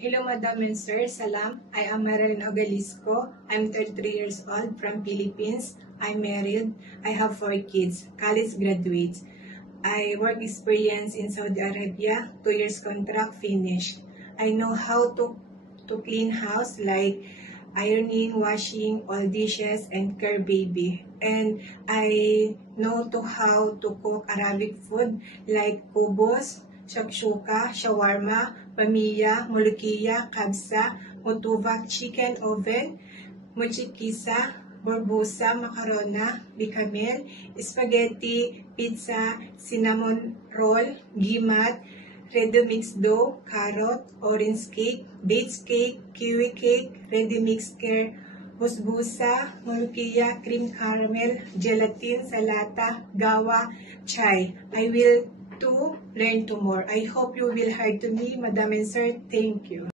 Hello, Madam and Sir. Salam. I am Marilyn Ogalisco. I'm 33 years old from Philippines. I'm married. I have 4 kids, college graduates. I work experience in Saudi Arabia, 2 years contract finished. I know how to clean house like ironing, washing, all dishes, and care baby. And I know how to cook Arabic food like kubos, shakshuka, shawarma, pamilla, mulukiya, kabsa, mutuva, chicken oven, muchikisa, borbosa, macarona, bicamel, spaghetti, pizza, cinnamon roll, gimat, ready-mix dough, carrot, orange cake, dates cake, kiwi cake, ready-mix care, busbusa, mulukiya, cream caramel, gelatin, salata, gawa, chai. I will to learn to more. I hope you will hear to me, Madam and Sir. Thank you.